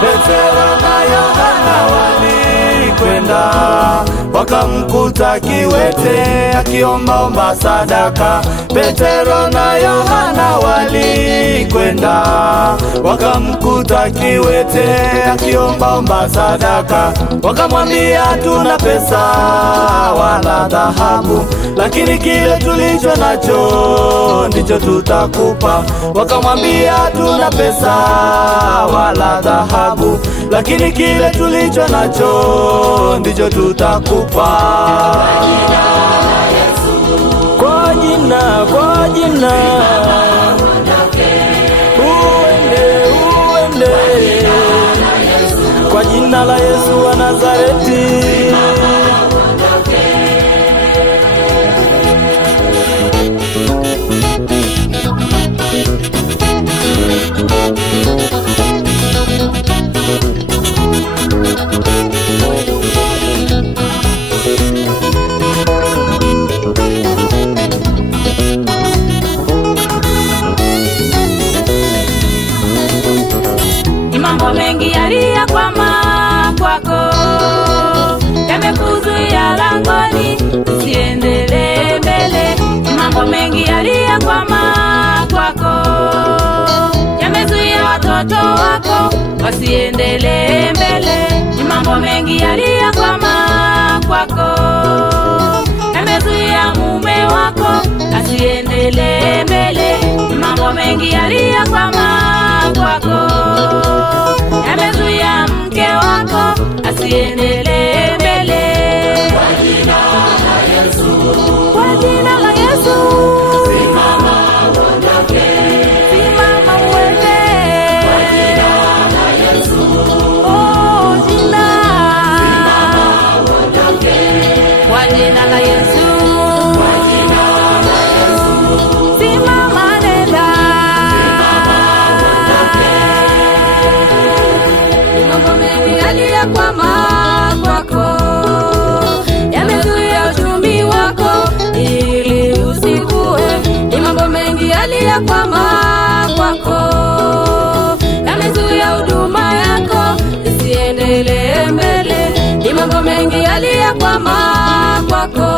Petero na Yohana walikwenda wakamkuta kiwete akiomba sadaka. Petero na Yohana walikwenda wakamkuta kiwete akiomba sadaka. Wakamwambia tuna pesa wala dhahabu, lakini kile tulicho nacho ndicho tutakupa. Wakamwambia tuna pesa wala dhahabu, lakini kile tulicho nacho ndicho tutakupa. Kwa jina uende kwa jina la Yesu wa Nazareti. Mambo mengi yaliyokwama kwako yamekuzuia langoni usiendelee mbele. Mambo mengi yaliyokwama kwako yamezuia watoto wako wasiendelee mbele. Mambo mengi yaliyokwama kwako yamezuia mume wako asiendelee mbele. Mambo mengi yaliyokwama kwako yamezuia mke wako asiendelee mbele. Kwa jina la Yesu, kwa jina la Yesu, simama uondoke, simama uende. Kwa jina la Yesu, oh jina, simama uondoke, kwa jina la Yesu, kwa jina la Yesu, simama nenda, mambo mengi yaliyokwama kwako yamezuia uchumi wako ili usikue. Ni mambo mengi yaliyokwama kwako yamezuia huduma yako isiendelee mbele. Ni mambo mengi yaliyokwama kwako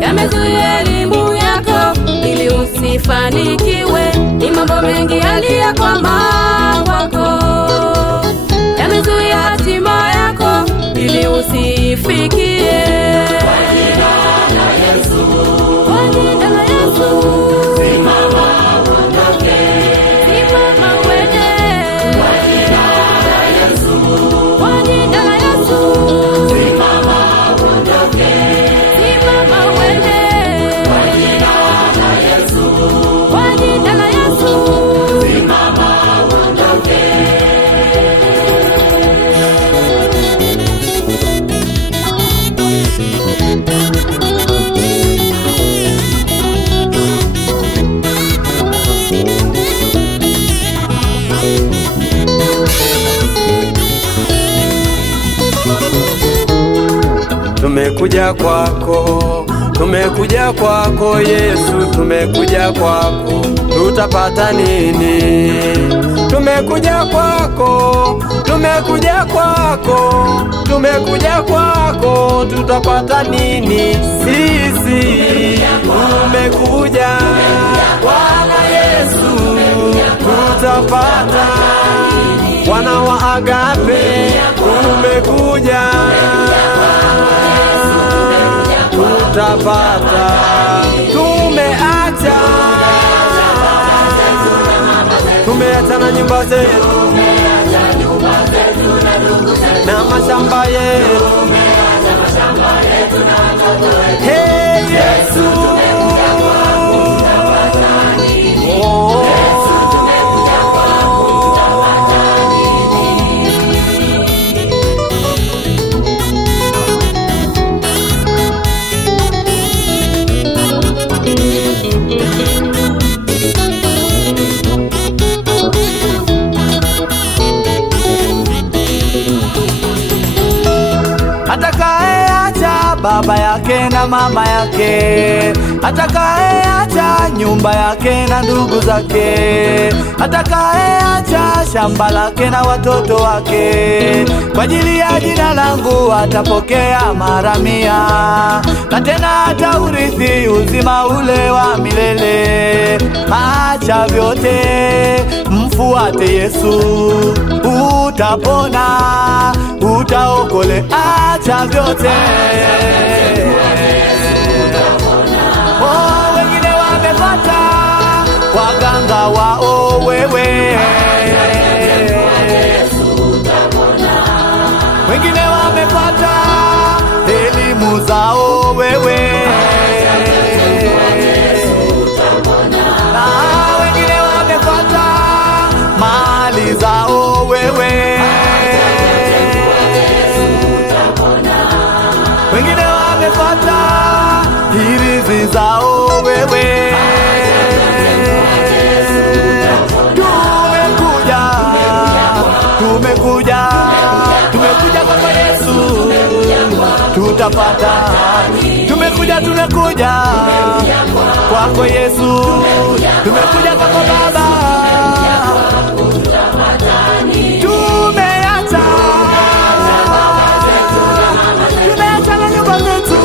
yamezuia elimu yako ili usifanikiwe. Ni mambo mengi yaliyokwama kwako yamezuia hatima yako ili usifikie. Kwa jina la Yesu, kwa jina la Yesu, simama uondoke, simama uende. Kwa jina la Yesu, kwa jina la Yesu, simama uondoke, simama uende. Kwa jina la Yesu, kwa jina la Yesu, simama uondoke. tumekuja kwako, tumekuja kwako Yesu, tumekuja kwako, tutapata nini? Tumekuja kwako, tumekuja kwako, tumekuja kwako, tutapata nini? Sisi tumekuja Bwana Yesu, tutapata wana wa agape, tumekuja tutapata, tumeacha na nyumba zetu na mashamba yetu. Hey Yesu, atakayeacha baba yake na mama yake, atakayeacha nyumba yake na ndugu zake, atakayeacha shamba lake na watoto wake, kwa ajili ya jina langu atapokea mara 100, na tena ataurithi uzima ule wa milele. Acha vyote, mfuate Yesu, utapona, utaokole. Acha vyote. Oh, wengine wamepata waganga wao wewe, wengine wamepata elimu zao wewe, na wengine wamepata mali zao wewe, wengine wamepata hirizi zao wewe. Tumekuja kwa Yesu, tutapata. Tumekuja kwako Yesu, tumekuja kwako Baba, tumeacha na nyumba zetu,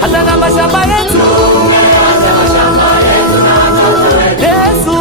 hata na mashamba yetu. Yesu,